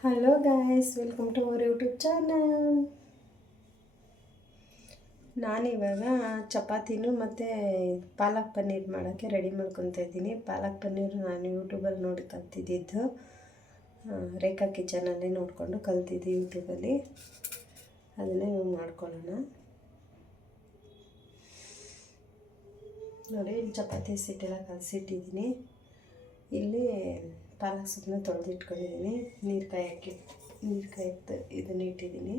Hello guys, welcome to our YouTube channel. ನಾನಿವಾಗ ಚಪಾತಿನೂ ಮತ್ತು ಪಾಲಕ್ ಪನ್ನೀರ್ ಮಾಡೋಕ್ಕೆ ರೆಡಿ ಮಾಡ್ಕೊತಾ ಇದ್ದೀನಿ. ಪಾಲಕ್ ಪನ್ನೀರು ನಾನು ಯೂಟ್ಯೂಬಲ್ಲಿ ನೋಡಿ ಕಲ್ತಿದ್ದಿದ್ದು. ರೇಖಾ ಕಿಚನಲ್ಲಿ ನೋಡಿಕೊಂಡು ಕಲ್ತಿದ್ದೆ ಯೂಟ್ಯೂಬಲ್ಲಿ. ಅದನ್ನೇ ಮಾಡ್ಕೊಳ್ಳೋಣ ನೋಡಿ. ಇಲ್ಲಿ ಚಪಾತಿ ಸಿಟ್ಟೆಲ್ಲ ಕಲಸಿಟ್ಟಿದ್ದೀನಿ. ಇಲ್ಲಿ ಪಾಲಕ್ ಸೊಪ್ಪನ್ನ ತೊಳೆದಿಟ್ಕೊಂಡಿದ್ದೀನಿ. ನೀರು ಕಾಯಕ್ಕೆ ಇದನ್ನ ಇಟ್ಟಿದ್ದೀನಿ.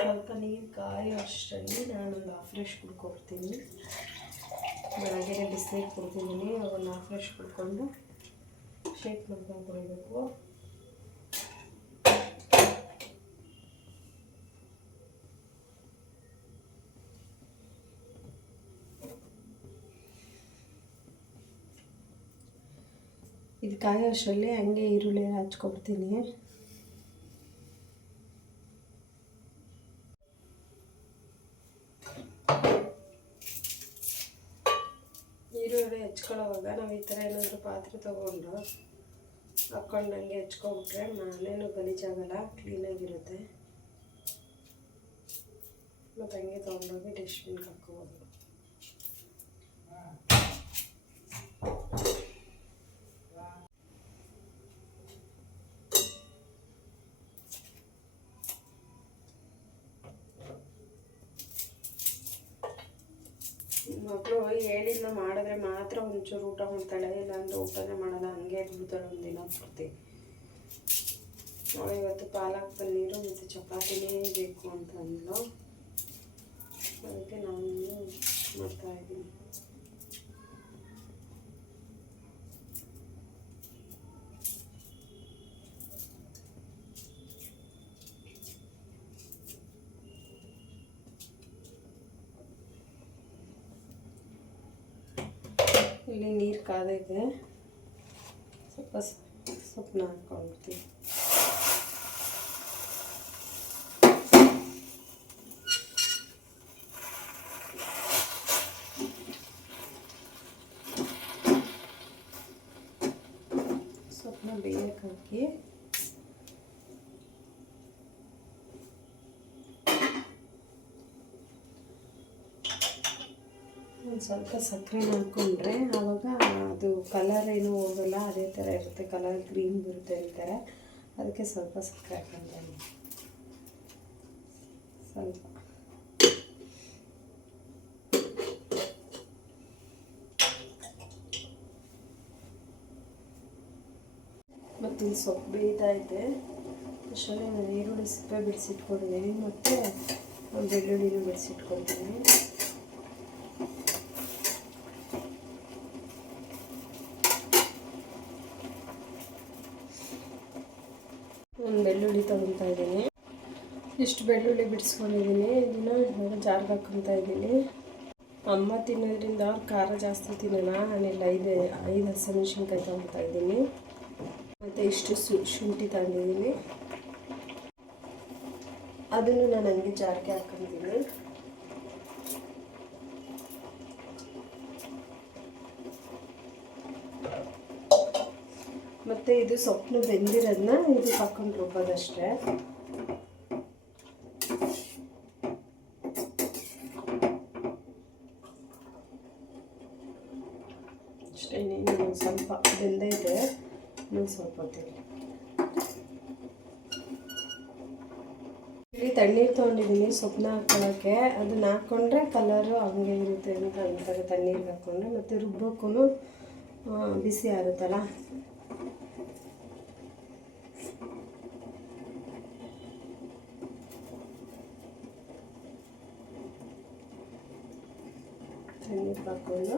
ಸ್ವಲ್ಪ ನೀರು ಕಾಯೋ ಅಷ್ಟರಲ್ಲಿ ನಾನೊಂದು ಹಾಫ್ ಫ್ರೆಶ್ ಕುಡ್ಕೊಡ್ತೀನಿ. ಬೆಳಗ್ಗೆ ಬಿಸಿನೀರು ಕುಡ್ತಿದ್ದೀನಿ. ಒಂದು ಹಾಫ್ ಫ್ರೆಶ್ ಕುಡ್ಕೊಂಡು ಶೇಕ್ ಮಾಡ್ಕೊಂಡು ಕುಡಿಬೇಕು. ಇದು ಕಾಯೋ ಅಷ್ಟರಲ್ಲಿ ಹಂಗೆ ಈರುಳ್ಳಿ ಹಚ್ಕೊಡ್ತೀನಿ. ಈರುಳ್ಳಿ ಹೆಚ್ಕೊಳ್ಳೋವಾಗ ನಾವು ಈ ಥರ ಏನಾದರೂ ಪಾತ್ರೆ ತೊಗೊಂಡು ಹಾಕ್ಕೊಂಡು ಹಂಗೆ ಹೆಚ್ಕೊಬಿಟ್ರೆ ಮನೇನು ಗಲೀಜಾಗಲ್ಲ, ಕ್ಲೀನಾಗಿರುತ್ತೆ. ಮತ್ತು ಹಂಗೆ ತೊಗೊಂಡೋಗಿ ಡಸ್ಟ್ಬಿನ್ಗೆ ಹಾಕ್ಕೋಬೋದು. ಮಕ್ಕಳು ಹೇಳಿದ್ನ ಮಾಡಿದ್ರೆ ಮಾತ್ರ ಒಂಚೂರು ಊಟ ಮಾಡ್ತಾಳೆ, ಇಲ್ಲಾಂದ್ರೆ ಊಟನೇ ಮಾಡಲ್ಲ, ಹಂಗೆ ಬಿಡ್ತಾಳೆ ಒಂದಿನ ಪೂರ್ತಿ. ಅವಳು ಇವತ್ತು ಪಾಲಕ್ ಪನ್ನೀರು ಮತ್ತು ಚಪಾತಿನೇ ಬೇಕು ಅಂತ ಅಂದ್ಲು. ಅದಕ್ಕೆ ನಾನು ಮಾಡ್ತಾಯಿದ್ದೀನಿ. ಇಲ್ಲಿ ನೀರು ಕಾದೈತೆ, ಸ್ವಲ್ಪ ಸೊಪ್ಪನ್ನ ಹಾಕ್ಕೊಳ್ತೀವಿ. ಸೊಪ್ಪನ್ನ ಬೇಯಕ್ಕೆ ಹಾಕಿ ಒಂದು ಸ್ವಲ್ಪ ಸಕ್ಕರೆ ಹಾಕ್ಕೊಂಡ್ರೆ ಆವಾಗ ಅದು ಕಲರ್ ಏನೂ ಹೋಗಲ್ಲ, ಅದೇ ಥರ ಇರುತ್ತೆ. ಕಲರ್ ಗ್ರೀನ್ ಬರುತ್ತೆ ಅಂತಾರೆ. ಅದಕ್ಕೆ ಸ್ವಲ್ಪ ಸಕ್ಕರೆ ಹಾಕ್ಕೊಂತೀನಿ. ಸ್ವಲ್ಪ ಮತ್ತು ಇಲ್ಲಿ ಸೊಪ್ಪು ಬೇಯ್ತಾ ಇದೆ. ಅಷ್ಟರಲ್ಲಿ ನಾನು ಈರುಳ್ಳಿ ಸಿಪ್ಪೆ ಬಿಡಿಸಿಟ್ಕೊಂಡಿದ್ದೀನಿ ಮತ್ತು ಬೆಳ್ಳುಳ್ಳಿನೂ ಬಿಡಿಸಿಟ್ಕೊಳ್ತೀನಿ. ಒಂದು ಬೆಳ್ಳುಳ್ಳಿ ತೊಗೊತಾ ಇದ್ದೀನಿ. ಇಷ್ಟು ಬೆಳ್ಳುಳ್ಳಿ ಬಿಡಿಸ್ಕೊಂಡಿದ್ದೀನಿ. ಇದನ್ನು ಜಾರ್ಗೆ ಹಾಕ್ಕೊತಾ ಇದ್ದೀನಿ. ಅಮ್ಮ ತಿನ್ನೋದ್ರಿಂದ ಅವ್ರು ಖಾರ ಜಾಸ್ತಿ ತಿನ್ನೋಣ. ನಾನಿಲ್ಲ 5 ಹಸಿಮೆಣ್ಸಿನ್ಕಾಯಿ ತೊಗೊತಾ ಇದ್ದೀನಿ. ಮತ್ತು ಇಷ್ಟು ಶುಂಠಿ ತಗೊಂಡಿದ್ದೀನಿ. ಅದನ್ನು ನಾನು ಹಂಗೆ ಜಾರ್ಗೆ ಹಾಕ್ಕೊತೀನಿ. ಮತ್ತು ಇದು ಸೊಪ್ಪನ್ನು ಬೆಂದಿರೋದನ್ನ ಇದಕ್ಕೆ ಹಾಕ್ಕೊಂಡು ರುಬ್ಬೋದಷ್ಟೇ. ಅಷ್ಟೇ, ಇನ್ನೇನು ಸ್ವಲ್ಪ ಬೆಂದೈತೆ, ಇನ್ನೊಂದು ಸ್ವಲ್ಪ ಹೊತ್ತಿಗೆ. ಇಲ್ಲಿ ತಣ್ಣೀರು ತೊಗೊಂಡಿದ್ದೀನಿ ಸೊಪ್ಪನ್ನ ಹಾಕ್ಕೊಳ್ಳೋಕ್ಕೆ. ಅದನ್ನ ಹಾಕ್ಕೊಂಡ್ರೆ ಕಲರು ಹಂಗೆ ಇರುತ್ತೆ ಅಂತ ಅಂತಾರೆ ತಣ್ಣೀರಿಗೆ ಹಾಕ್ಕೊಂಡ್ರೆ. ಮತ್ತು ರುಬ್ಬೋಕ್ಕೂ ಬಿಸಿ ಆಗುತ್ತಲ್ಲ. ತಣ್ಣೀರು ಹಾಕ್ಕೊಂಡು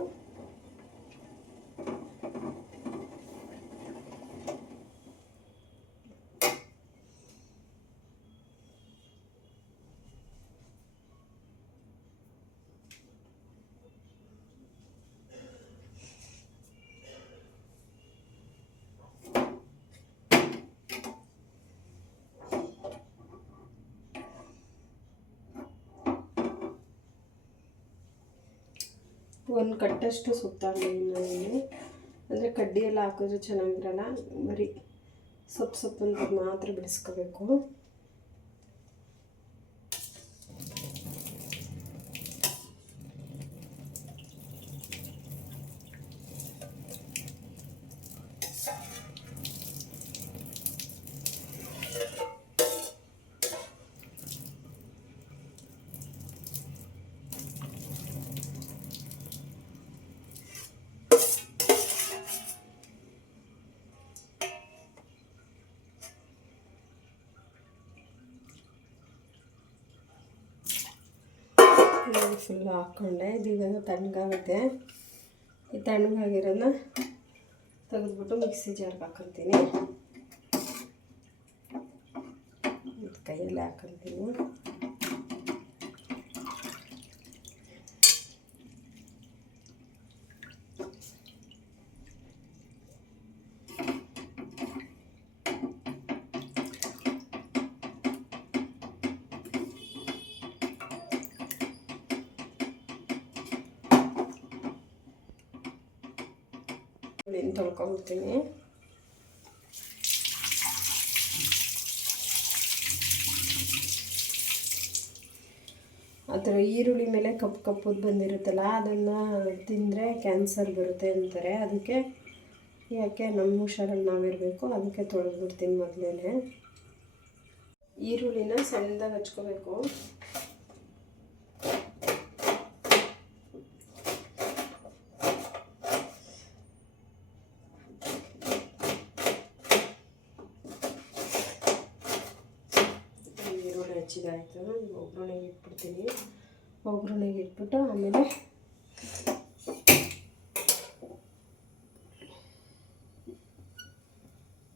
ಒಂದು ಕಟ್ಟಷ್ಟು ಸೊಪ್ಪು ತಗೊಂಡಿದ್ದೀನಿ ನಾನಿಲ್ಲಿ. ಅಂದರೆ ಕಡ್ಡಿ ಎಲ್ಲ ಹಾಕಿದ್ರೆ ಚೆನ್ನಾಗಿರಲ್ಲ, ಬರೀ ಸೊಪ್ಪು ಮಾತ್ರ ಬಿಡಿಸ್ಕೋಬೇಕು. ಫುಲ್ ಹಾಕ್ಕೊಂಡೆ. ಇದೀಗ ತಣ್ಣಗಾಗುತ್ತೆ. ಈ ತಣ್ಣಗಾಗಿರೋದನ್ನ ತೆಗೆದ್ಬಿಟ್ಟು ಮಿಕ್ಸಿ ಜಾರ್ಗೆ ಹಾಕ್ಕೊತೀನಿ. ಕೈಯಲ್ಲೇ ಹಾಕ್ಕೊತೀನಿ. ತೊಳ್ಕೊಂಡ್ಬಿಡ್ತೀನಿ. ಅದರ ಈರುಳ್ಳಿ ಮೇಲೆ ಕಪ್ಪುದು ಬಂದಿರುತ್ತಲ್ಲ, ಅದನ್ನು ತಿಂದರೆ ಕ್ಯಾನ್ಸರ್ ಬರುತ್ತೆ ಅಂತಾರೆ. ಅದಕ್ಕೆ ಯಾಕೆ ನಮ್ಮ ಹುಷಾರಲ್ಲಿ ನಾವಿರಬೇಕು, ಅದಕ್ಕೆ ತೊಳೆದ್ಬಿಡ್ತೀನಿ ಮೊದಲೇ. ಈರುಳ್ಳಿನ ಸಣ್ಣದಾಗಿ ಹಚ್ಕೋಬೇಕು. ಹಚ್ಚಿದಾಯಿತು. ಒಗ್ಗರಣೆಗೆ ಇಟ್ಬಿಡ್ತೀನಿ. ಒಗ್ಗರಣೆಗೆ ಇಟ್ಬಿಟ್ಟು ಆಮೇಲೆ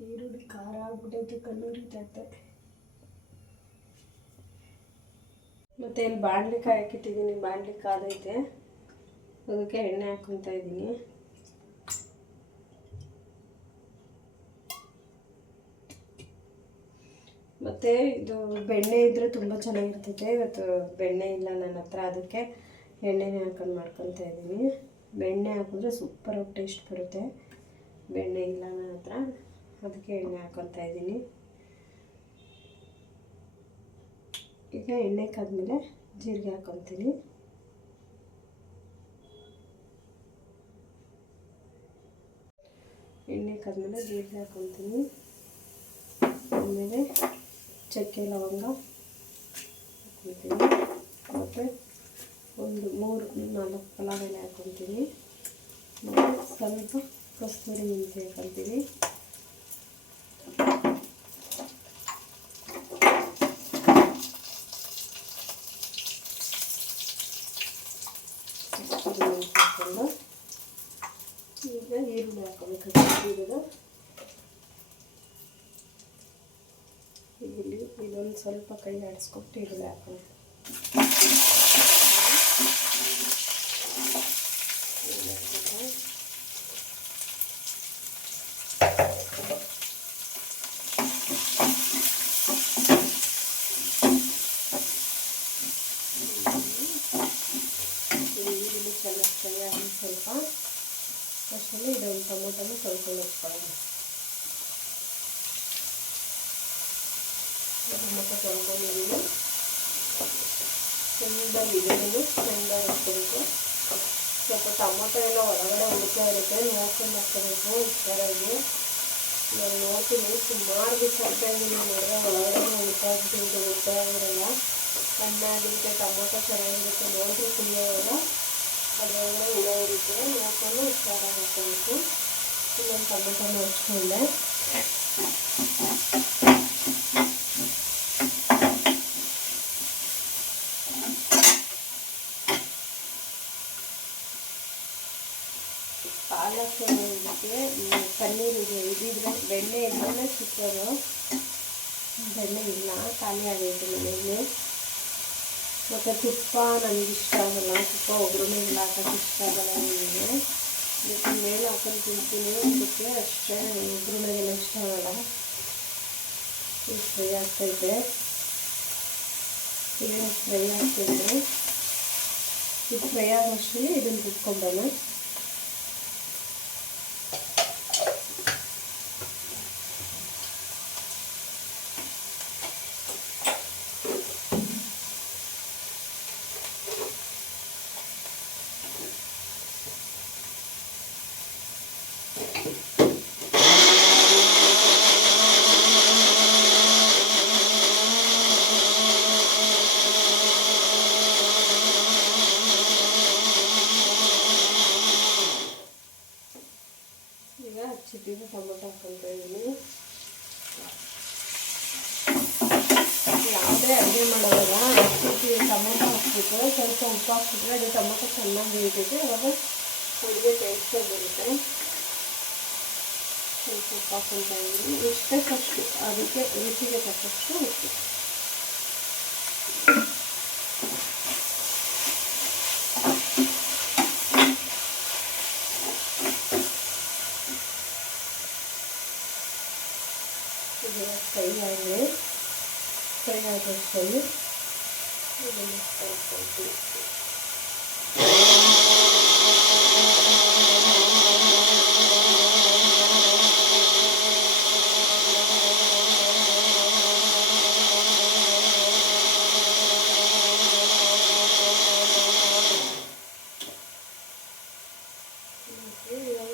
ಈರುಳ್ಳಿ ಖಾರ ಆಗ್ಬಿಟ್ಟೈತೆ, ಕಣ್ಣು ಉರಿತೈತೆ. ಮತ್ತು ಇಲ್ಲಿ ಬಾಣಲಿ ಕಾಯಕ್ಕಿಟ್ಟಿದ್ದೀನಿ. ಬಾಣಲಿ ಕಾದೈತೆ, ಅದಕ್ಕೆ ಎಣ್ಣೆ ಹಾಕ್ಕೊತಾ ಇದ್ದೀನಿ. ಮತ್ತು ಇದು ಬೆಣ್ಣೆ ಇದ್ದರೆ ತುಂಬ ಚೆನ್ನಾಗಿರ್ತೈತೆ. ಇವತ್ತು ಬೆಣ್ಣೆ ಇಲ್ಲ ನನ್ನ ಹತ್ರ, ಅದಕ್ಕೆ ಎಣ್ಣೆನೇ ಹಾಕೊಂಡು ಮಾಡ್ಕೊತಾ ಇದ್ದೀನಿ. ಬೆಣ್ಣೆ ಹಾಕಿದ್ರೆ ಸೂಪರಾಗಿ ಟೇಸ್ಟ್ ಬರುತ್ತೆ. ಬೆಣ್ಣೆ ಇಲ್ಲ ನನ್ನ ಹತ್ರ, ಅದಕ್ಕೆ ಎಣ್ಣೆ ಹಾಕ್ಕೊತಾ ಇದ್ದೀನಿ. ಈಗ ಎಣ್ಣೆ ಕಾದ್ಮೇಲೆ ಜೀರಿಗೆ ಹಾಕ್ಕೊತೀನಿ. ಎಣ್ಣೆ ಕಾದ್ಮೇಲೆ ಜೀರಿಗೆ ಹಾಕ್ಕೊತೀನಿ. ಆಮೇಲೆ ಚಕ್ಕೆ ಲವಂಗ ಹಾಕ್ಕೊತೀನಿ. ಮತ್ತು ಒಂದು 3-4 ಪಲಾವ್ ಎಲೆ ಹಾಕ್ಕೊತೀನಿ. ಮತ್ತು ಸ್ವಲ್ಪ ಕಸ್ತೂರಿ ಮೆಣಸು ಹಾಕ್ಕೊತೀನಿ. ಹಾಕ್ಕೊಂಡು ಈಗ ಈರುಳ್ಳಿ ಹಾಕೋಬೇಕು. ಈರುಳ್ಳಿ ಇದೊಂದು ಸ್ವಲ್ಪ ಕೈ ಆಡಿಸ್ಕೊಟ್ಟು ಈರುಳ್ಳಿ ಹಾಕೋಣ. ಈರುಳ್ಳಿ ಚೆನ್ನಾಗಿ ಫ್ರೈ ಆಗಿ ಸ್ವಲ್ಪ ಅಷ್ಟರಲ್ಲಿ ಇದೊಂದು ಟೊಮೊಟೊನ ತೊಳ್ಕೊಂಡು ಹಚ್ಕೊಳ್ಳೋಣ. ಟೊಮೊಟೊ ತೊಳ್ಕೊಂಡಿದ್ದೀನಿ. ಚೆಂದಾಗಿ ಇದನ್ನು ಚೆಂದಾಗಿ ಹಾಕ್ಕೋಬೇಕು. ಸ್ವಲ್ಪ ಟೊಮೊಟೊ ಎಲ್ಲ ಒಳಗಡೆ ಉಳ್ತಾ ಇರುತ್ತೆ, ನೋಡ್ಕೊಂಡು ಹಾಕ್ಕೋಬೇಕು. ಹುಷಾರಾಗಿ ನಾನು ನೋಡ್ತೀನಿ. ಸುಮಾರು ದಿವಸ ಆಗ್ತಾ ಇದ್ದೀನಿ ನೋಡಿದ್ರೆ ಒಳಗಡೆ ಉಳ್ತಾಗ್ಬಿಟ್ಟು ಗೊತ್ತಾಗಿರಲ್ಲ. ಹಣ್ಣಾಗಿರುತ್ತೆ, ಟೊಮೊಟೊ ಚೆನ್ನಾಗಿರುತ್ತೆ. ನೋಡಿದ್ರೆ ಕುಡಿಯೋವಾಗ ಅದರೊಳಗಡೆ ಹುಳ ಇರುತ್ತೆ, ನೋಡ್ಕೊಂಡು ಹುಷಾರಾಗಿ ಹಾಕ್ಕೋಬೇಕು. ಇನ್ನೊಂದು ಟೊಮೊಟೊನ ಹಚ್ಕೊಂಡೆ. ಪಾಲಕ್ ಇದಕ್ಕೆ ಪನ್ನೀರ್ ಇದಿದ್ರೆ ಬೆಣ್ಣೆ ಇದ್ದರೆ ಸೂಪರು. ಬೆಣ್ಣೆ ಇಲ್ಲ, ಖಾಲಿ ಆಗೈತೆ ಮನೆಯಲ್ಲಿ. ಮತ್ತು ತುಪ್ಪ ನನಗಿಷ್ಟ ಆಗಲ್ಲ. ತುಪ್ಪ ಒಗ್ಗರಣೆಗೆಲ್ಲ ಹಾಕೋಕ್ಕೆ ಇಷ್ಟ ಆಗಲ್ಲ ನನಗೆ. ಇದಕ್ಕೆ ಮೇಲೆ ಹಾಕೊಂಡು ತಿಂತೀನಿ, ಅದಕ್ಕೆ ಅಷ್ಟೇ. ಒಗ್ಗರಣೆಗೆಲ್ಲ ಇಷ್ಟ ಆಗಲ್ಲ. ಇದು ಫ್ರೈ ಆಗ್ತೈತೆ. ಏನು ಫ್ರೈ ಆಗ್ತೈತೆ. ಇದು ಫ್ರೈ ಆಗೋಷ್ಟರಲ್ಲಿ ಇದನ್ನು ರುಬ್ಕೊಂಬೋಣ. ಈಗ ಹಚ್ಚಿಟ್ಟಿದ್ದು ಟೊಮೊಟೊ ಹಾಕ್ಕೊಳ್ತಾ ಇದ್ದೀನಿ. ಯಾವುದೇ ಅಡುಗೆ ಮಾಡೋವಾಗ ಹಚ್ಚಿಟ್ಟು ಟೊಮೊಟೊ ಹಾಕ್ಬಿಟ್ಟು ಸ್ವಲ್ಪ ಉಪ್ಪು ಹಾಕ್ಬಿಟ್ರೆ ಅದು ಟೊಮೊಟೊ ಚೆನ್ನಾಗಿ ಬೇಯ್ತೈತೆ. ಅವಾಗ ಅಡುಗೆ ಟೇಸ್ಟೇ ಬರುತ್ತೆ. ಸ್ವಲ್ಪ ಉಪ್ಪು ಹಾಕ್ಕೊಳ್ತಾ ಇದ್ದೀನಿ. ಎಷ್ಟು ಬೇಕಷ್ಟು ಅದಕ್ಕೆ ರುಚಿಗೆ ತಕ್ಕಷ್ಟು ಉಪ್ಪು. ಫ್ರೈ ಆಗೋಷ್ಟರಲ್ಲಿ ಇದನ್ನು ಕಲಿಸ್ಕೊಳ್ತೀವಿ.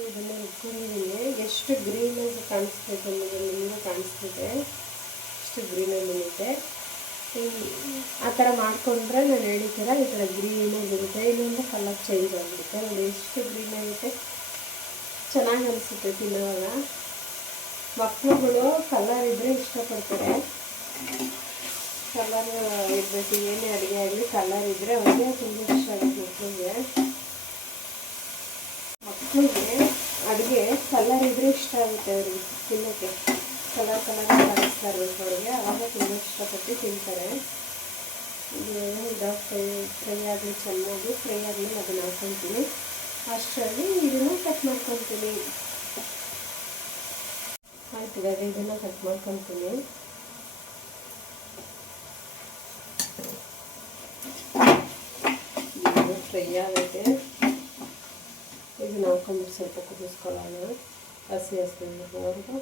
ಇದನ್ನು ರುಬ್ಕೊಂಡಿದ್ದೀನಿ. ಎಷ್ಟು ಗ್ರೀನಾಗಿ ಕಾಣಿಸ್ತೈತೆ ಅನ್ನೋದು ನಿಮಗೂ ಕಾಣಿಸ್ತಿದೆ. ಎಷ್ಟು ಗ್ರೀನಾಗಿ ಇದೆ. ಆ ಥರ ಮಾಡಿಕೊಂಡ್ರೆ ನಾನು ಹೇಳಿದ್ದೀರ ಈ ಥರ ಗ್ರೀನಾಗಿರುತ್ತೆ. ಇಲ್ಲಿಂದ ಕಲರ್ ಚೇಂಜ್ ಆಗಿರುತ್ತೆ. ನೋಡಿ ಎಷ್ಟು ಗ್ರೀನಾಗುತ್ತೆ, ಚೆನ್ನಾಗಿ ಅನಿಸುತ್ತೆ ತಿನ್ನುವಾಗ. ಮಕ್ಕಳುಗಳು ಕಲರ್ ಇದ್ದರೆ ಇಷ್ಟಪಡ್ತಾರೆ. ಕಲರ್ ಇರಬೇಕು, ಏನೇ ಅಡುಗೆ ಆಗಲಿ ಕಲರ್ ಇದ್ದರೆ ಅವ್ರಿಗೆ ತುಂಬ ಇಷ್ಟ ಆಗುತ್ತೆ. ಮಕ್ಕಳಿಗೆ ಅಡುಗೆ ಕಲರ್ ಇದ್ದರೆ ಇಷ್ಟ ಆಗುತ್ತೆ ಅವ್ರಿಗೆ ತಿನ್ನೋಕ್ಕೆ. ಕಲರ್ ಕಾಣಿಸ್ತಾ ಇರಬೇಕು ಅವ್ರಿಗೆ, ಆವಾಗ ತುಂಬ ಇಷ್ಟಪಟ್ಟು ತಿಂತಾರೆ. ಇದು ಫ್ರೈ ಆಗಲಿ, ಚೆನ್ನಾಗಿ ಫ್ರೈ ಆದಮೇಲೆ ಅದನ್ನು ಹಾಕ್ಕೊತೀನಿ. ಅಷ್ಟರಲ್ಲಿ ಇದನ್ನು ಕಟ್ ಮಾಡ್ಕೊತೀನಿ. ಆಯ್ತು, ಇವಾಗ ಇದನ್ನು ಕಟ್ ಮಾಡ್ಕೊತೀನಿ. ಇದು ಫ್ರೈ ಆಗುತ್ತೆ. ಇದನ್ನು ಹಾಕೊಂಡು ಸ್ವಲ್ಪ ಕುದಿಸ್ಕೊಳ್ಳೋಣ. ಹಸಿ ಹಸಿವರೆಗೂ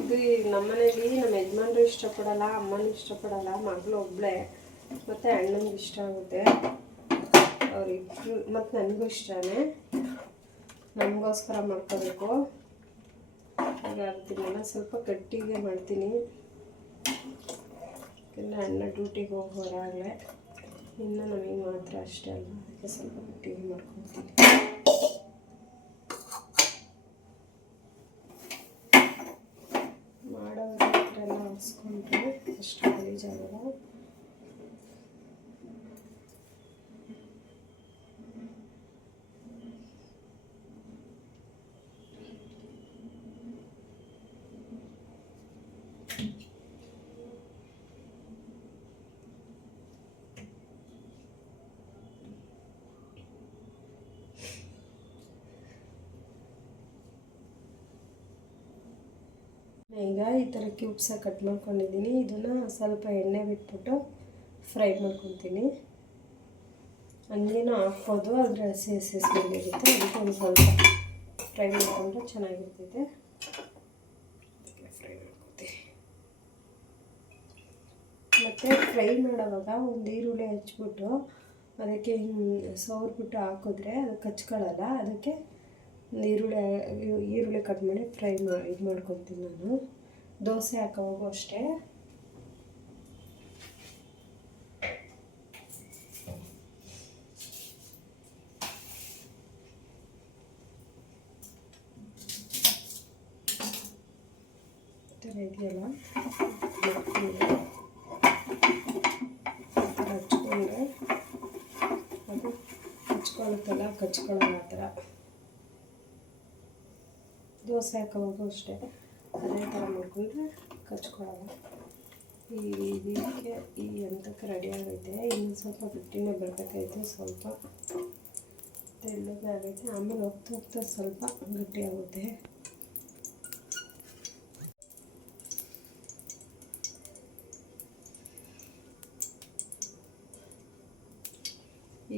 ಇದು ನಮ್ಮನೇಲಿ ನಮ್ಮ ಯಜಮಾನ್ರು ಇಷ್ಟಪಡಲ್ಲ, ಅಮ್ಮನೂ ಇಷ್ಟಪಡಲ್ಲ, ಮಗಳು ಒಬ್ಬಳೇ, ಮತ್ತು ಅಣ್ಣನಿಗೆ ಇಷ್ಟ ಆಗುತ್ತೆ. ಅವರಿಬ್ಬರು ಮತ್ತು ನನಗೂ ಇಷ್ಟನೇ. ನಮಗೋಸ್ಕರ ಮಾಡ್ಕೋಬೇಕು. ಹಾಗಾಗ್ತೀನಲ್ಲ ಸ್ವಲ್ಪ ಗಟ್ಟಿಗೆ ಮಾಡ್ತೀನಿ. ಎಲ್ಲ ಅಣ್ಣ ಡ್ಯೂಟಿಗೆ ಹೋಗೋರಾಗಲೇ, ಇನ್ನು ನಮಗೆ ಮಾತ್ರ ಅಷ್ಟೇ ಅಲ್ಲ, ಅದಕ್ಕೆ ಸ್ವಲ್ಪ ಗಟ್ಟಿಗೆ ಮಾಡ್ಕೊತೀನಿ. ಮಾಡೋದ್ರ ಹತ್ರ ಎಲ್ಲ ಹಸ್ಕೊಂಡ್ರೆ ಅಷ್ಟು ಗಲೀಜಾಗಲ್ಲ. ಈಗ ಈ ಥರ ಕ್ಯೂಬ್ಸಾಗಿ ಕಟ್ ಮಾಡ್ಕೊಂಡಿದ್ದೀನಿ. ಇದನ್ನು ಸ್ವಲ್ಪ ಎಣ್ಣೆ ಬಿಟ್ಬಿಟ್ಟು ಫ್ರೈ ಮಾಡ್ಕೊತೀನಿ. ಹಂಗೇನೂ ಹಾಕ್ಬೋದು, ಆದರೆ ಹಸಿ ಹಸಿ ಸ್ಮೆಲ್ಲಿರುತ್ತೆ. ಅದಕ್ಕೆ ಒಂದು ಸ್ವಲ್ಪ ಫ್ರೈ ಮಾಡಿಕೊಂಡ್ರೆ ಚೆನ್ನಾಗಿರ್ತೈತೆ. ಅದಕ್ಕೆ ಫ್ರೈ ಮಾಡ್ಕೊತೀನಿ. ಮತ್ತು ಫ್ರೈ ಮಾಡೋವಾಗ ಒಂದು ಈರುಳ್ಳಿ ಹಚ್ಬಿಟ್ಟು ಅದಕ್ಕೆ ಹಿಂಗೆ ಸವರ್ಬಿಟ್ಟು ಹಾಕಿದ್ರೆ ಅದು ಕಚ್ಕೊಳ್ಳಲ್ಲ. ಅದಕ್ಕೆ ಈರುಳ್ಳಿ ಕಟ್ ಮಾಡಿ ಫ್ರೈ ಇದು ಮಾಡ್ಕೊತೀನಿ ನಾನು. ದೋಸೆ ಹಾಕೋವಾಗೂ ಅಷ್ಟೇ. ಈ ಥರ ಇದೆಯಲ್ಲ, ಹಚ್ಕೊಂಡ್ರೆ ಅದು ಹಚ್ಕೊಳ್ಳುತ್ತಲ್ಲ, ಕಚ್ಕೊಳ್ಳೋಲ್ಲ. ಆ ಥರ ದೋಸೆ ಹಾಕೋವಾಗೂ ಅಷ್ಟೇ ಅದೇ ಥರ ಮಾಡ್ಕೊಂಡ್ರೆ ಕಚ್ಕೊಳ್ಳೋಲ್ಲ. ಇದಕ್ಕೆ ಈ ಹಂತಕ್ಕೆ ರೆಡಿ ಆಗೈತೆ. ಇನ್ನು ಸ್ವಲ್ಪ ಗಟ್ಟಿನೇ ಬರಬೇಕಾಯ್ತು. ಸ್ವಲ್ಪ ತೆಳ್ಳಗೆ ಆಗುತ್ತೆ. ಆಮೇಲೆ ಹೋಗ್ತಾ ಹೋಗ್ತಾ ಸ್ವಲ್ಪ ಗಟ್ಟಿ ಆಗುತ್ತೆ.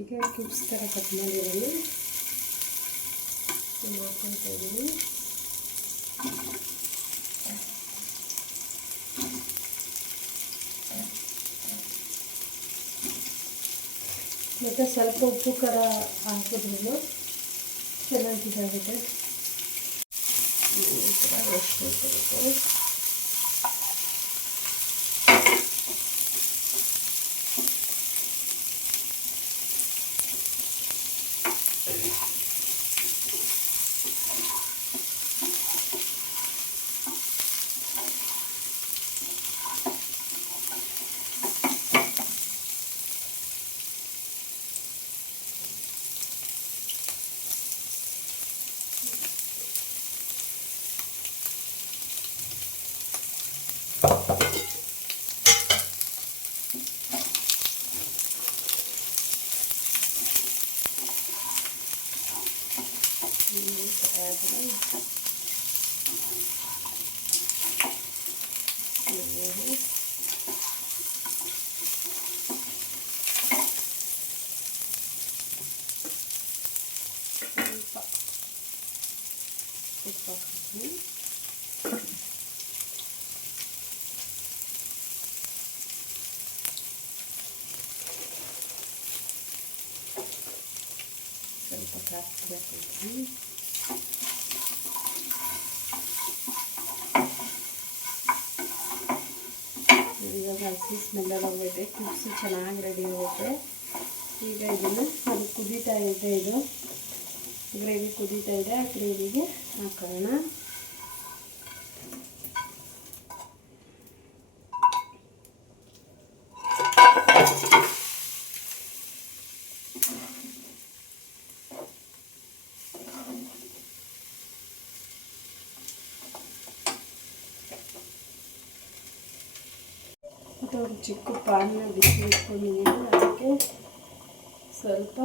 ಈಗ ಕ್ಯೂಬ್ಸ್ ಥರ ಕಟ್ ಮಾಡಿರೋದು ಮಾಡ್ಕೊತಾ ಇದ್ದೀನಿ. ಮತ್ತು ಸ್ವಲ್ಪ ಉಪ್ಪು ಖಾರ ಹಾಕಿದ್ರೂ ಚೆನ್ನಾಗಿದಾಗುತ್ತೆ. ಈ ಥರ ರೋಸ್ಟ್ ಮಾಡ್ಕೋಬೇಕು. ಸ್ವಲ್ಪ ಕಾಯಿಸ್ಬೇಕು. ಇವಾಗ ಹಸಿ ಸ್ಮೆಲ್ಲೆಲ್ಲ ಹೋಗೈತೆ. ಕ್ಯೂಬ್ಸು ಚೆನ್ನಾಗಿ ರೆಡಿ ಆಗುತ್ತೆ. ಈಗ ಇದನ್ನು ಅದು ಕುದೀತಾ ಇದೆ, ಇದು ಗ್ರೇವಿ ಕುದೀತಾ ಇದೆ. ಆ ಗ್ರೇವಿಗೆ ಹಾಕೋಣ. ಮತ್ತು ಒಂದು ಚಿಕ್ಕ ಪಾನ್ನ ಬಿಸಿ ಇಟ್ಕೊಂಡಿದ್ದೀನಿ. ಅದಕ್ಕೆ ಸ್ವಲ್ಪ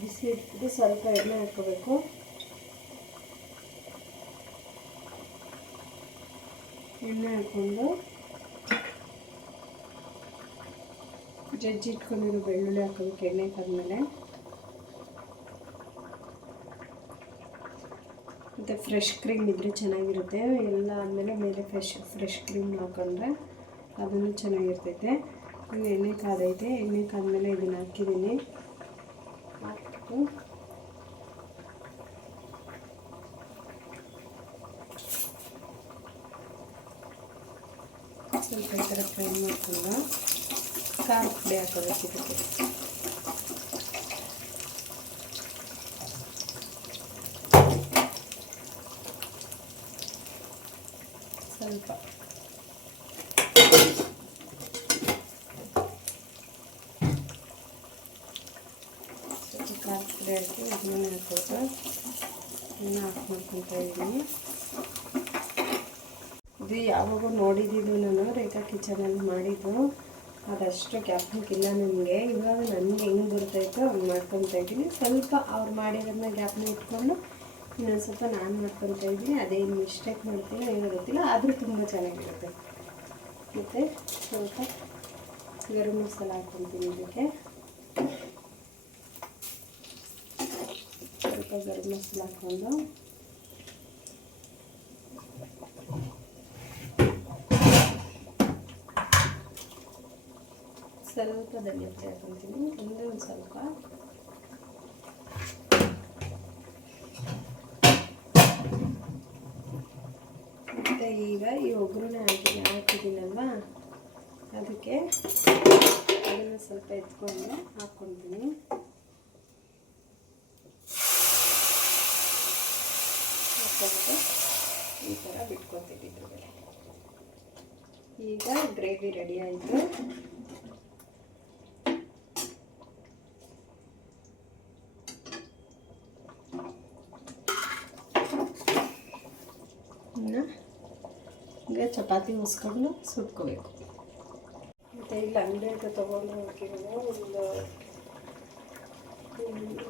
ಬಿಸಿ ಇಟ್ಬಿಟ್ಟು ಸ್ವಲ್ಪ ಎಣ್ಣೆ ಹಾಕ್ಕೋಬೇಕು. ಎಣ್ಣೆ ಹಾಕ್ಕೊಂಡು ಜಜ್ಜಿ ಇಟ್ಕೊಂಡಿರೋ ಬೆಳ್ಳುಳ್ಳಿ ಹಾಕೋಬೇಕು ಎಣ್ಣೆ ಕಾದ್ಮೇಲೆ. ಮತ್ತು ಫ್ರೆಶ್ ಕ್ರೀಮ್ ಇದ್ದರೆ ಚೆನ್ನಾಗಿರುತ್ತೆ. ಎಲ್ಲ ಆದಮೇಲೆ ಮೇಲೆ ಫ್ರೆಶ್ ಕ್ರೀಮ್ ಹಾಕೊಂಡ್ರೆ ಅದನ್ನು ಚೆನ್ನಾಗಿರ್ತೈತೆ. ಈಗ ಎಣ್ಣೆ ಕಾದೈತೆ. ಎಣ್ಣೆ ಕಾದ್ಮೇಲೆ ಇದನ್ನು ಹಾಕಿದ್ದೀನಿ. ಹಾಕ್ಬಿಟ್ಟು ಸ್ವಲ್ಪ ಈ ಥರ ಫ್ರೈ ಮಾಡಿಕೊಂಡು ಖಾರದ ಪುಡಿ ಹಾಕೋಬೇಕು ಇದಕ್ಕೆ. ಸ್ವಲ್ಪ ಖಾರದ ಪುಡಿ ಹಾಕಿ ಇದನ್ನ ಹಾಕೋದು. ಇದನ್ನು ಆಫ್ ಮಾಡ್ಕೊತಾ ಇದ್ದೀನಿ. ಇದು ಯಾವಾಗೂ ನೋಡಿದ್ದು ನಾನು ರೇಖಾ ಕಿಚನಲ್ಲಿ ಮಾಡಿದ್ದು. ಅದಷ್ಟು ಜ್ಞಾಪಕ ಇಲ್ಲ ನನಗೆ. ಇವಾಗ ನನಗೆ ಹೆಂಗೆ ಬರ್ತಾಯಿತ್ತು ಹಂಗೆ ಮಾಡ್ಕೊತಾ ಇದ್ದೀನಿ. ಸ್ವಲ್ಪ ಅವ್ರು ಮಾಡಿರೋದನ್ನ ಜ್ಞಾಪನ ಇಟ್ಕೊಂಡು ಇನ್ನೊಂದು ಸ್ವಲ್ಪ ನಾನು ಮಾಡ್ಕೊತಾ ಇದ್ದೀನಿ. ಅದೇನು ಮಿಸ್ಟೇಕ್ ಮಾಡ್ತೀನಿ ಏನೋ ಗೊತ್ತಿಲ್ಲ, ಆದರೂ ತುಂಬ ಚೆನ್ನಾಗಿರುತ್ತೆ. ಮತ್ತು ಸ್ವಲ್ಪ ಗರಂ ಮಸಾಲ ಹಾಕ್ಕೊತೀನಿ. ಇದಕ್ಕೆ ಸ್ವಲ್ಪ ಗರಂ ಮಸಾಲ ಹಾಕ್ಕೊಂಡು ಸ್ವಲ್ಪ ಧನಿಯಾ ಪುಡಿ ಹಾಕ್ಕೊತೀನಿ. ಒಂದು ಸ್ವಲ್ಪ ಮತ್ತು ಈಗ ಈ ಒಗ್ಗರಣೆ ಹಾಕಿದ್ದೀನಲ್ವ, ಅದಕ್ಕೆ ಅದನ್ನು ಸ್ವಲ್ಪ ಎತ್ಕೊಂಡು ಹಾಕ್ಕೊತೀನಿ. ಹಾಕ್ಕೊಂಡು ಈ ಥರ ಬಿಟ್ಕೊತೀನಿ ಇದ್ರ ಮೇಲೆ. ಈಗ ಗ್ರೇವಿ ರೆಡಿ ಆಯಿತು. ಈಗ ಚಪಾತಿ ಉಸ್ಕೊಂಡು ಸುಟ್ಕೋಬೇಕು. ಮತ್ತು ಇಲ್ಲಿ ಅಂಗಡಿಯಿಂದ ತೊಗೊಂಡು ಹೋಗಿರೋದು ಒಂದು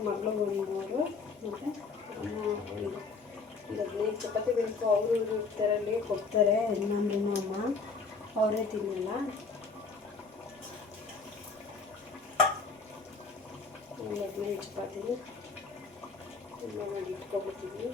ಮಗಳು ಒಂದು 3 ಮತ್ತು ಅಮ್ಮ ಒಂದು 15 ಚಪಾತಿ ಬೇಕು. ಅವರು ಇವರು ಇರ್ತಾರಲ್ಲಿ ಕೊಡ್ತಾರೆ. ಇನ್ನೊಂದು ಅಮ್ಮ ಅವರೇ ತಿನ್ನಲ್ಲ. ಒಂದು 15 ಚಪಾತಿನ ಮಾಡಿ ಇಟ್ಕೊಬಿಡ್ತೀವಿ.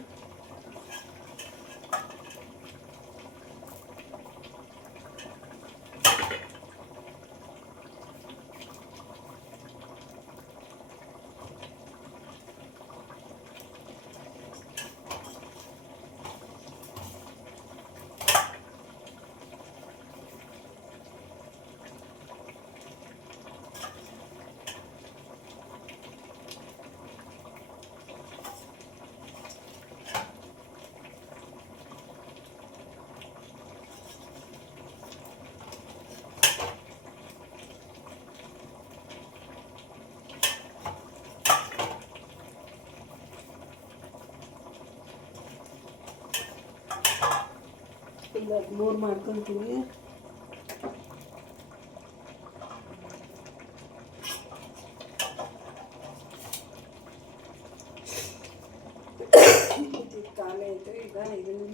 ಒಂದು 13 ಮಾಡ್ಕೊತೀವಿ. ಖಾಲಿ ಆಯಿತು. ಈಗ ಇದನ್ನು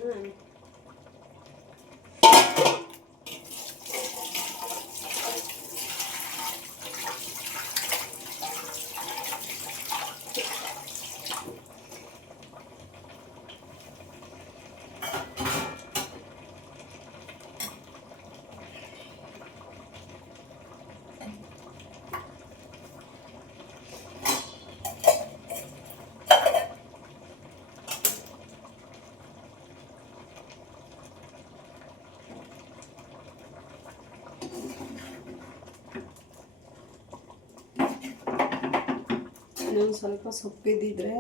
ಇನ್ನೊಂದು ಸ್ವಲ್ಪ ಸೊಪ್ಪಿದ್ದಿದ್ರೆ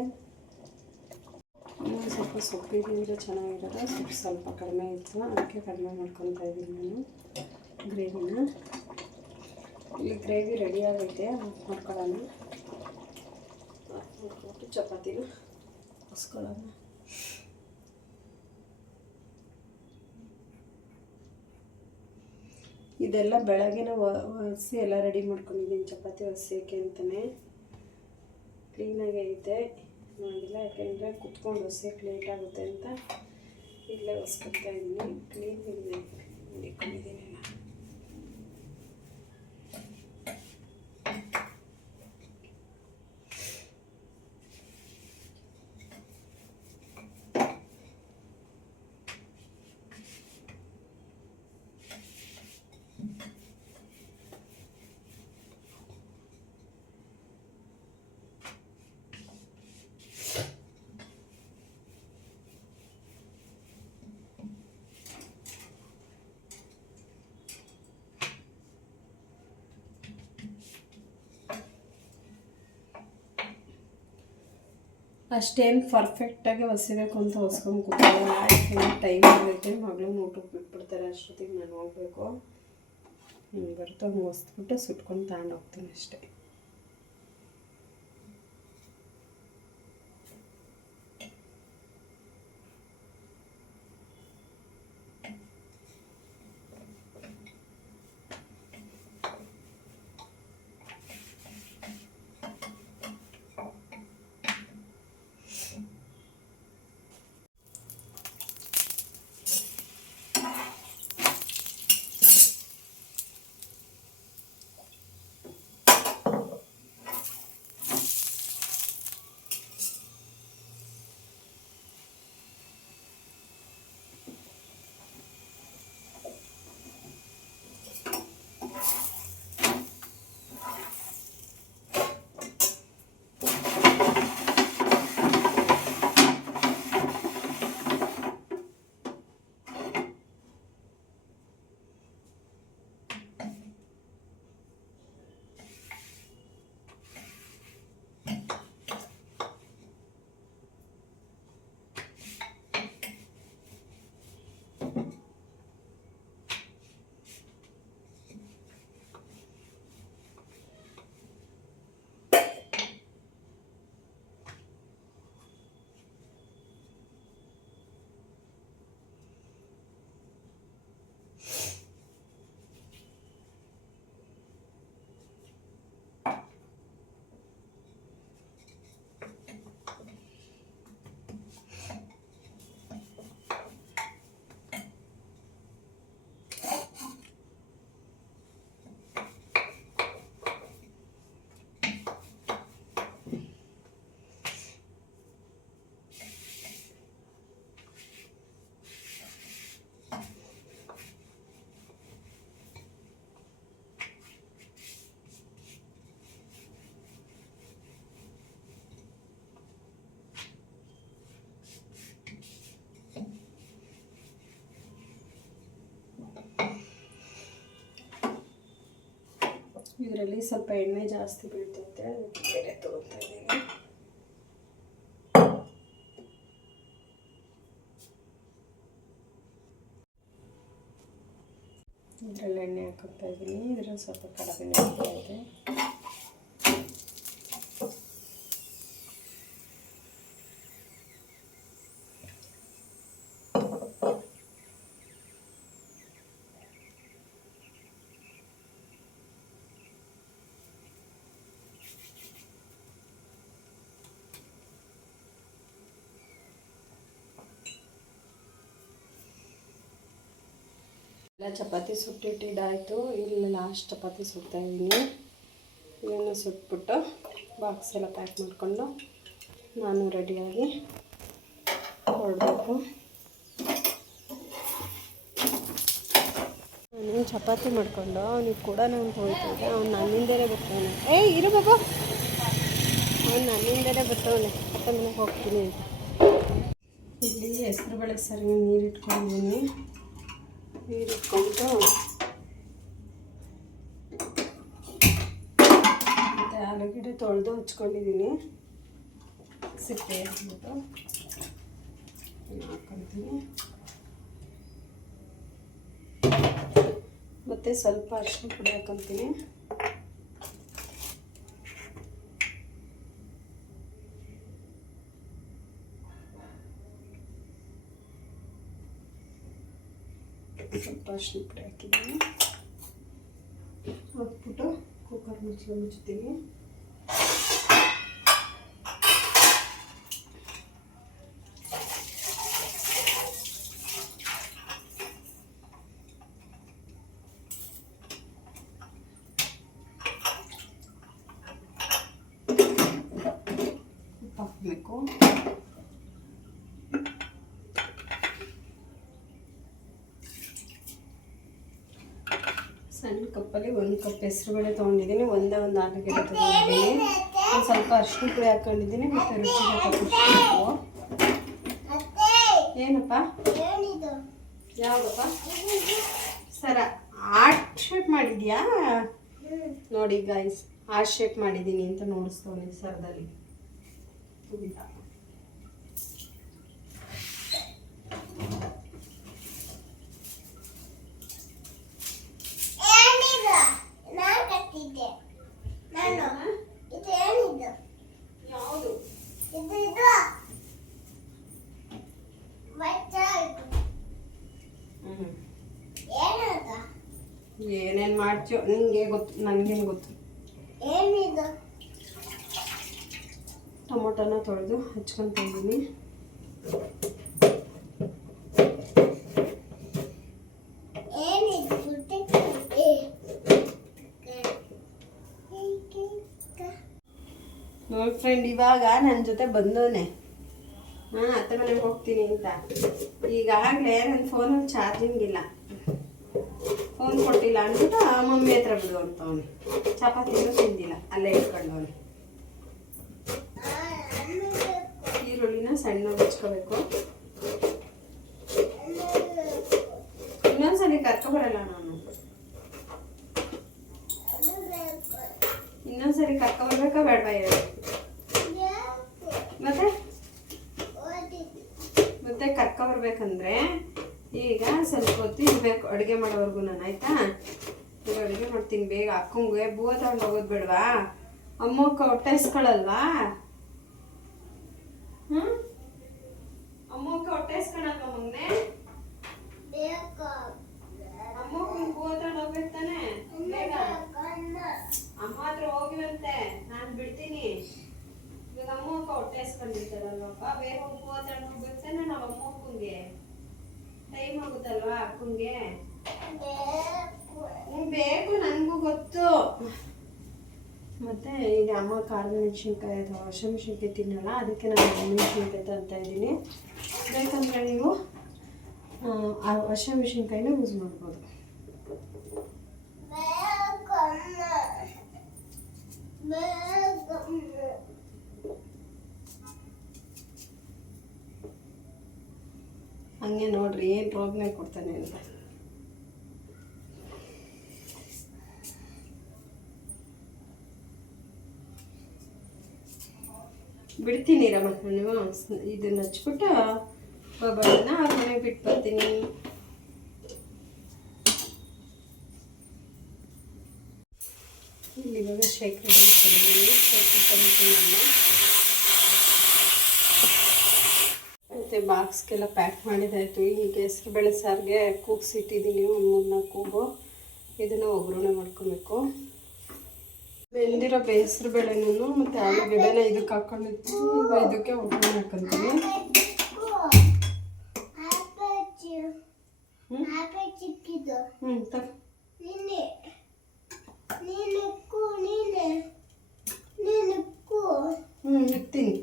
ಚೆನ್ನಾಗಿರೋದು. ಸೊಪ್ಪು ಸ್ವಲ್ಪ ಕಡಿಮೆ ಇತ್ತು, ಅದಕ್ಕೆ ಕಡಿಮೆ ಮಾಡ್ಕೊತಾ ಇದ್ದೀನಿ ನಾನು ಗ್ರೇವಿನ. ಇಲ್ಲಿ ಗ್ರೇವಿ ರೆಡಿ ಆಗೈತೆ, ಮಾಡ್ಕೊಳ್ಳೋಣ. ಮಾಡ್ಕೊಬಿಟ್ಟು ಚಪಾತಿನ ಹೊಸ್ಕೊಳ್ಳೋಣ. ಇದೆಲ್ಲ ಬೆಳಗ್ಗೆನೇ ಒರೆಸಿ ಎಲ್ಲ ರೆಡಿ ಮಾಡ್ಕೊಂಡಿದ್ದೀನಿ. ಚಪಾತಿ ಹೊಸೋಕ್ಕೆ ಅಂತಲೇ ಕ್ಲೀನಾಗಿ ಐತೆ ಮಾಡಿಲ್ಲ, ಯಾಕೆಂದರೆ ಕುತ್ಕೊಂಡು ಹೊಸಕ್ಕೆ ಲೇಟ್ ಆಗುತ್ತೆ ಅಂತ ಇಲ್ಲೇ ಹೊಸ್ಕೊತಾ ಇದ್ದೀನಿ. ಕ್ಲೀನ್ ಮಾಡಿಕೊಂಡಿದ್ದೀನಿ. ಅಷ್ಟೇನು ಪರ್ಫೆಕ್ಟಾಗಿ ಹೊಸಬೇಕು ಅಂತ ಹೊಸ್ಕೊಂಡು ಕೂತ್ಕೊಳ್ಳಲ್ಲ. ಯಾಕೆಂದರೆ ಟೈಮ್ ಆಗೈತೆ, ಮಗಳನ್ನ ಊಟಕ್ಕೆ ಬಿಟ್ಬಿಡ್ತಾರೆ. ಅಷ್ಟೊತ್ತಿಗೆ ನಾನು ಹೋಗಬೇಕು. ಬರ್ತಾ ಹೊಸ್ಬಿಟ್ಟು ಸುಟ್ಕೊಂಡು ತಗೊಂಡು ಹೋಗ್ತೀನಿ ಅಷ್ಟೇ. ಇದರಲ್ಲಿ ಸ್ವಲ್ಪ ಎಣ್ಣೆ ಜಾಸ್ತಿ ಬೀಳ್ತೈತೆ, ಅದಕ್ಕೆ ಬೇರೆ ತೊಗೊತಾ ಇದ್ದೀನಿ. ಇದರಲ್ಲಿ ಎಣ್ಣೆ ಹಾಕ್ತಾ ಇದ್ದೀನಿ. ಇದರಲ್ಲಿ ಸ್ವಲ್ಪ ಕಡಿಮೆ ಆಗ್ತಾ ಇದೆ. ಎಲ್ಲ ಚಪಾತಿ ಸುಟ್ಟಿಟ್ಟಿದ್ದಾಯಿತು. ಇಲ್ಲಿ ಲಾಸ್ಟ್ ಚಪಾತಿ ಸುಡ್ತಾ ಇದ್ದೀನಿ. ಇದನ್ನು ಸುಟ್ಬಿಟ್ಟು ಬಾಕ್ಸ್ ಎಲ್ಲ ಪ್ಯಾಕ್ ಮಾಡಿಕೊಂಡು ನಾನು ರೆಡಿಯಾಗಿ ಹೊರಡಬೇಕು. ನಾನು ಚಪಾತಿ ಮಾಡಿಕೊಂಡು ಅವನಿಗೆ ಕೂಡ ನಾನು ಹೋಗ್ತಿದ್ದೆ. ಅವ್ನು ನನ್ನಿಂದಲೇ ಬರ್ತಾನೆ. ಇರು ಬಾಬು, ಅವ್ನು ನನ್ನಿಂದಲೇ ಬರ್ತಾವನೆ. ಅತ್ತ ಮನೆಗೆ ಹೋಗ್ತೀನಿ ಅಂತ. ಇಲ್ಲಿ ಹೆಸರು ಬೇಳೆ ಸರಿ ನೀರು ಇಟ್ಕೊಂಡಿದ್ದೀನಿ. ನೀರಿಟ್ಕೊಂಡು ಮತ್ತು ಆಲೂಗಡ್ಡೆ ತೊಳೆದು ಹಚ್ಕೊಂಡಿದ್ದೀನಿ. ಸಿಪ್ಪೆ ಹಾಕ್ಬಿಟ್ಟು ಹಾಕ್ಕೊತೀನಿ. ಮತ್ತು ಸ್ವಲ್ಪ ಅರಿಶಿನ ಪುಡಿ ಹಾಕ್ಕೊತೀನಿ. ಸ್ವಲ್ಪ ಅರಿಶಿನ ಪುಡಿ ಹಾಕಿದ್ದೀನಿ. ಹಾಕ್ಬಿಟ್ಟು ಕುಕ್ಕರ್ ಮುಚ್ತೀನಿ. ಉಪ್ಪು ಹಾಕಬೇಕು. ಸಣ್ಣ ಕಪ್ಪಲ್ಲಿ 1 ಕಪ್ ಹೆಸರುಬೇಳೆ ತೊಗೊಂಡಿದ್ದೀನಿ. ಒಂದು ಆಲೂಗಡ್ಡೆ ತೊಗೊಂಡಿದ್ದೀನಿ. ಒಂದು ಸ್ವಲ್ಪ ಅರಿಶಿನ ಪುಡಿ ಹಾಕ್ಕೊಂಡಿದ್ದೀನಿ. ಮತ್ತು ರುಚಿಗೆ ತಕ್ಕಷ್ಟು. ಏನಪ್ಪ ಯಾವುದಪ್ಪ ಸರ ಆರ್ಟ್ ಶೇಪ್ ಮಾಡಿದ್ಯಾ? ನೋಡಿ ಗೈಸ್, ಆರ್ಟ್ ಶೇಪ್ ಮಾಡಿದ್ದೀನಿ ಅಂತ ನೋಡಿಸ್ತವನಿ ಸರದಲ್ಲಿ. ಏನೇನು ಮಾಡ್ತೀಯೋ ನಿಂಗೆ ಗೊತ್ತು, ನನಗೇನು ಗೊತ್ತು. ಟೊಮೊಟೊನ ತೊಳೆದು ಹಚ್ಕೊತಾ ಇದ್ದೀನಿ. ನೋಡಿ ಫ್ರೆಂಡ್, ಇವಾಗ ನನ್ನ ಜೊತೆ ಬಂದವನೆ. ಅತ್ತೆ ಮನೆಗೆ ಹೋಗ್ತೀನಿ ಅಂತ. ಈಗಾಗಲೇ ನನ್ನ ಫೋನಲ್ಲಿ ಚಾರ್ಜಿಂಗ್ ಇಲ್ಲ. ಫೋನ್ ಕೊಟ್ಟಿಲ್ಲ ಅಂದ್ಬಿಟ್ಟು ಮಮ್ಮಿ ಹತ್ರ ಬಿಡು ಅಂತವನು. ಚಪಾತಿನೂ ತಿಂದಿಲ್ಲ, ಅಲ್ಲೇ ಇಟ್ಕೊಂಡವನು. ಈರುಳ್ಳಿನ ಸಣ್ಣಗೆ ಹಚ್ಕೋಬೇಕು. ಇನ್ನೊಂದ್ಸಲಿ ಕರ್ಕೊಬರಲ್ಲ ನಾನು. ಇನ್ನೊಂದ್ಸರಿ ಕರ್ಕೊಬರ್ಬೇಕಾ ಬೇಡವಾ ಹೇಳಿ? ಮತ್ತೆ ಕರ್ಕೊಬರ್ಬೇಕಂದ್ರೆ ಈಗ ಸ್ವಲ್ಪ ಹೊತ್ತು ಇರಬೇಕು ಅಡುಗೆ ಮಾಡೋವರೆಗೂ. ನಾನು ಆಯ್ತಾ, ಈಗ ಅಡುಗೆ ಮಾಡ್ತೀನಿ. ಬೇಗ ಅಕ್ಕಂಗೆ ಬೂವ ತಗೊಂಡು ಹೋಗೋದು ಬೇಡವಾ? ಅಮ್ಮಕ್ಕ ಹೊಟ್ಟೆ ಇಸ್ಕೊಳ್ಳಲ್ವಾ? ಅಮ್ಮಕ್ಕ ಹೊಟ್ಟೆ ಇಸ್ಕೊಳಲ್ವ ಮೊನ್ನೆ? ಅಮ್ಮಕ್ಕ ಬೂವ ತಗೊಂಡು ಹೋಗ್ಬೇಕು ತಾನೆ? ಬೇಗ ಅಮ್ಮ ಹತ್ರ ಹೋಗಿವಂತೆ, ನಾನು ಬಿಡ್ತೀನಿ. ಇವಾಗ ಅಮ್ಮಕ್ಕ ಹೊಟ್ಟೆ ಇಸ್ಕೊಂಡಿರ್ತಾರಲ್ವಪ್ಪ, ಬೇಗ ಬೂವ ತಗೊಂಡು ಹೋಗ್ಬೇಕು ತಾನೆ ನಾವು ಅಮ್ಮಕ್ಕಂಗೆ. ಟೈಮ್ ಆಗುತ್ತಲ್ವಾ ಅಕ್ಕಂಗೆ? ಬೇಕು, ನನಗೂ ಗೊತ್ತು. ಮತ್ತು ಈಗ ಅಮ್ಮ ಖಾರದ ಮೆಣಸಿನ್ಕಾಯಿ ಅಥವಾ ಹಸಿಮೆಣಸಿನ್ಕಾಯಿ ತಿನ್ನಲ್ಲ, ಅದಕ್ಕೆ ನಾನು ಮೆಣಸಿನ್ಕಾಯಿ ತರ್ತಾ ಇದ್ದೀನಿ. ಬೇಕಂದರೆ ನೀವು ಹಸಿಮೆಣಸಿನ್ಕಾಯಿನ ಯೂಸ್ ಮಾಡ್ಬೋದು. ಹಂಗೆ ನೋಡ್ರಿ ಏನು ರೋಗನೇ ಕೊಡ್ತಾನೆ ಅಂತ. ಬಿಡ್ತೀನಿ ರಮ್ಮ, ನಾನು ಇದನ್ನು ಹಚ್ಬಿಟ್ಟು ಒಬ್ಬಳನ್ನ ಅವ್ರ ಮನೆಗೆ ಬಿಟ್ಟು ಬರ್ತೀನಿ. ಇಲ್ಲಿ ಇವಾಗ ಶೇಕ್ ರೆಡಿ ಮಾಡ್ಕೊಂಡಿದ್ದೀನಿ. ಮತ್ತು ಬಾಕ್ಸ್ಗೆಲ್ಲ ಪ್ಯಾಕ್ ಮಾಡಿದಾಯಿತು. ಈಗ ಹೆಸ್ರುಬೇಳೆ ಸಾರಿಗೆ ಕೂಗಿಸಿಟ್ಟಿದ್ದೀನಿ ಒಂದು 3-4 ಕೂಗು. ಇದನ್ನು ಒಗ್ಗರಣೆ ಮಾಡ್ಕೊಬೇಕು. ಬೆಂದಿರೋ ಹೆಸ್ರುಬೇಳೆನೂ ಮತ್ತು ಆಲೂಗಡ್ಡೆನ ಇದಕ್ಕೆ ಹಾಕ್ಕೊಂಡಿತ್ತು. ಈಗ ಇದಕ್ಕೆ ಒಗ್ಗರಣೆ ಹಾಕ್ಕೊಂತೀನಿ. ಇರ್ತೀನಿ.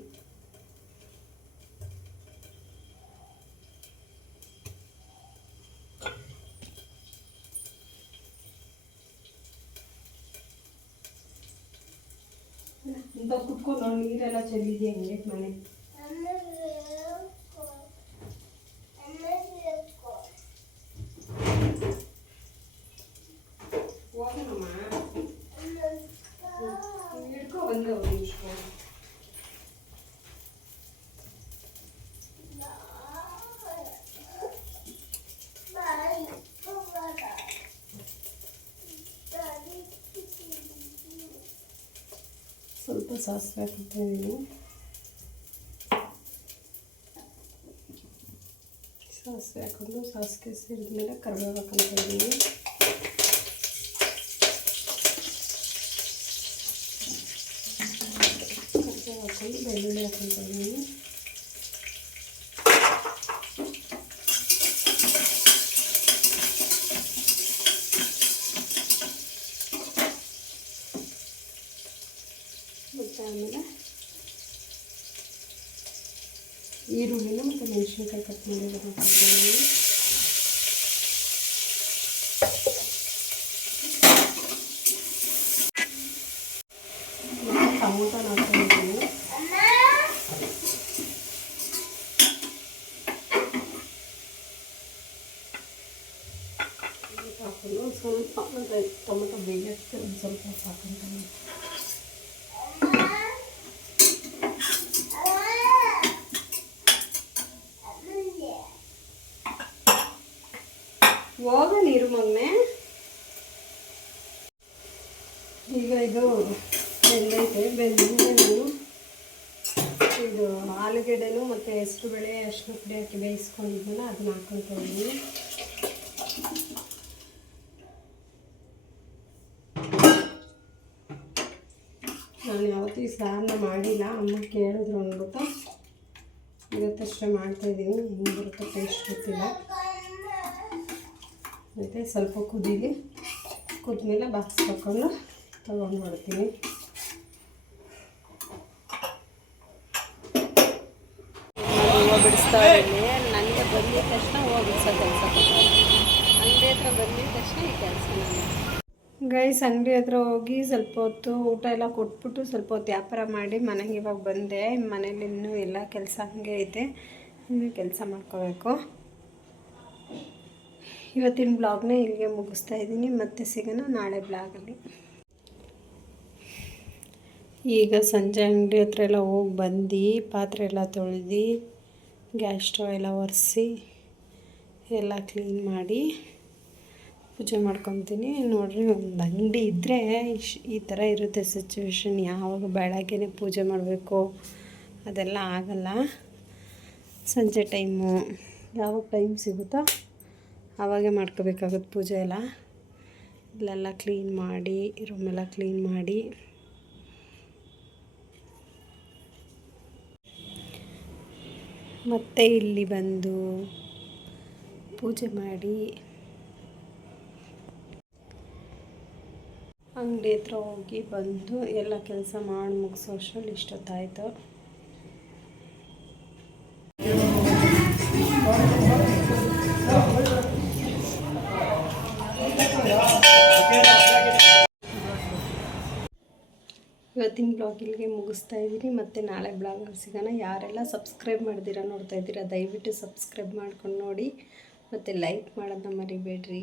ಇಂಥ ಕುತ್ಕೊಂಡು ನೀರೆಲ್ಲ ಚೆಲ್ಲಿದೆ ಹಂಗೆ ಮನೆ. ಹೋಗೋಣಮ್ಮ, ಹಿಡ್ಕೊ ಬಂದು ಒಂದು ನಿಮಿಷ. ಸ್ವಲ್ಪ ಸಾಸಿವೆ ಹಾಕ್ತಾಯಿದ್ದೀನಿ. ಸಾಸಿವೆ ಹಾಕೊಂಡು ಸಾಸಿವೆ ಸೇರಿದ್ಮೇಲೆ ಕರಿಬೇವು ಹಾಕ್ತಾಯಿದ್ದೀನಿ. ಕರಿಬೇವು ಹಾಕೊಂಡು ಬೆಳ್ಳುಳ್ಳಿ ಹಾಕ್ತಾಯಿದ್ದೀನಿ. ಮತ್ತು ಆಮೇಲೆ ಈರುಳ್ಳಿನ ಮತ್ತು ಮೆಣಸಿನ್ಕಾಯಿ ಕಟ್ ಮಾಡಿರೋದು ಹಾಕ್ತಾಯಿದ್ದೀನಿ. ಮತ್ತು ಟೊಮೊಟೊನ ಹಾಕ್ತಾಯಿದ್ದೀನಿ. ಹಾಕೊಂಡು ಸ್ವಲ್ಪ ಟೊಮೊಟೊ ಬೇಯಕ್ಕೆ ಒಂದು ಸ್ವಲ್ಪ ಹಾಕ್ಕೊಂತೀನಿ. ಹೋಗ ನೀರು ಮೊನ್ನೆ. ಈಗ ಇದು ಬೆಂದೈತೆ. ಬೆಂದು ಇದು ಆಲೂಗೆಡ್ಡೆನೂ ಮತ್ತು ಹೆಸ್ರುಬೇಳೆ ಅರಿಶಿನ ಪುಡಿ ಹಾಕಿ ಬೇಯಿಸ್ಕೊಂಡಿದ್ನಲ್ಲ ಅದನ್ನ ಹಾಕ್ಕೊಳ್ತೀನಿ. ನಾನು ಯಾವತ್ತೂ ಈ ಸಾರನ್ನ ಮಾಡಿಲ್ಲ. ಅಮ್ಮ ಕೇಳಿದ್ರು ಅಂದ್ಬಿಟ್ಟು ಇವತ್ತಷ್ಟೇ ಮಾಡ್ತಾಯಿದ್ದೀನಿ. ಹೆಂಗೆ ಬರುತ್ತೆ ಟೇಸ್ಟ್ ಗೊತ್ತಿಲ್ಲ. ಮತ್ತು ಸ್ವಲ್ಪ ಕುದೀಲಿ. ಕುದ್ಮೇಲೆ ಬಾಕ್ಸ್ ಹಾಕ್ಕೊಂಡು ತೊಗೊಂಡು ಮಾಡ್ತೀನಿ. ಹೂವು ಬಿಡಿಸ್ತಾ ಇದ್ದೀನಿ. ನನಗೆ ಬಂದಿದ ತಕ್ಷಣ ಹೂವು ಬಿಡಿಸೋ ಕೆಲಸ ಕೊಡ್ತಾರೆ. ಅಂಗಡಿ ಹತ್ರ ಬಂದಿದ ತಕ್ಷಣ ಈ ಕೆಲಸ ನಾನು. ಗೈಸ್, ಅಂಗಡಿ ಹತ್ರ ಹೋಗಿ ಸ್ವಲ್ಪ ಹೊತ್ತು ಊಟ ಎಲ್ಲ ಕೊಟ್ಬಿಟ್ಟು ಸ್ವಲ್ಪ ಹೊತ್ತು ವ್ಯಾಪಾರ ಮಾಡಿ ಮನೆಗೆ ಇವಾಗ ಬಂದೆ. ಮನೇಲಿ ಇನ್ನೂ ಎಲ್ಲ ಕೆಲಸ ಹಂಗೆ ಐತೆ, ಇನ್ನೂ ಕೆಲಸ ಮಾಡ್ಕೋಬೇಕು. ಇವತ್ತಿನ ಬ್ಲಾಗ್ನ ಇಲ್ಲಿಗೆ ಮುಗಿಸ್ತಾ ಇದ್ದೀನಿ. ಮತ್ತೆ ಸಿಗೋಣ ನಾಳೆ ಬ್ಲಾಗಲ್ಲಿ. ಈಗ ಸಂಜೆ ಅಂಗಡಿ ಹತ್ರ ಎಲ್ಲ ಹೋಗಿ ಬಂದು ಪಾತ್ರೆ ಎಲ್ಲ ತೊಳೆದು ಗ್ಯಾಸ್ ಸ್ಟವ್ ಎಲ್ಲ ಒರೆಸಿ ಎಲ್ಲ ಕ್ಲೀನ್ ಮಾಡಿ ಪೂಜೆ ಮಾಡ್ಕೊತೀನಿ. ನೋಡಿರಿ, ಒಂದು ಅಂಗಡಿ ಇದ್ದರೆ ಈ ಥರ ಇರುತ್ತೆ ಸಿಚುವೇಶನ್. ಯಾವಾಗ ಬೆಳಗ್ಗೆ ಪೂಜೆ ಮಾಡಬೇಕು ಅದೆಲ್ಲ ಆಗಲ್ಲ. ಸಂಜೆ ಟೈಮು ಯಾವಾಗ ಟೈಮ್ ಸಿಗುತ್ತೋ ಆವಾಗೇ ಮಾಡ್ಕೋಬೇಕಾಗುತ್ತೆ ಪೂಜೆ ಎಲ್ಲ. ಇಲ್ಲೆಲ್ಲ ಕ್ಲೀನ್ ಮಾಡಿ, ರೂಮೆಲ್ಲ ಕ್ಲೀನ್ ಮಾಡಿ ಮತ್ತೆ ಇಲ್ಲಿ ಬಂದು ಪೂಜೆ ಮಾಡಿ ಅಂಗಡಿ ಹತ್ರ ಹೋಗಿ ಬಂದು ಎಲ್ಲ ಕೆಲಸ ಮಾಡಿ ಮುಗಿಸೋ ಅಷ್ಟರಲ್ಲಿ ಇಷ್ಟೊತ್ತಾಯಿತು. ಇವತ್ತಿನ ಬ್ಲಾಗ್ ಇಲ್ಲಿಗೆ ಮುಗಿಸ್ತಾ ಇದ್ದೀನಿ. ಮತ್ತು ನಾಳೆ ಬ್ಲಾಗಲ್ಲಿ ಸಿಗೋಣ. ಯಾರೆಲ್ಲ ಸಬ್ಸ್ಕ್ರೈಬ್ ಮಾಡ್ದಿರ ನೋಡ್ತಾ ಇದ್ದೀರಾ ದಯವಿಟ್ಟು ಸಬ್ಸ್ಕ್ರೈಬ್ ಮಾಡ್ಕೊಂಡು ನೋಡಿ. ಮತ್ತು ಲೈಕ್ ಮಾಡೋದನ್ನ ಮರಿಬೇಡ್ರಿ.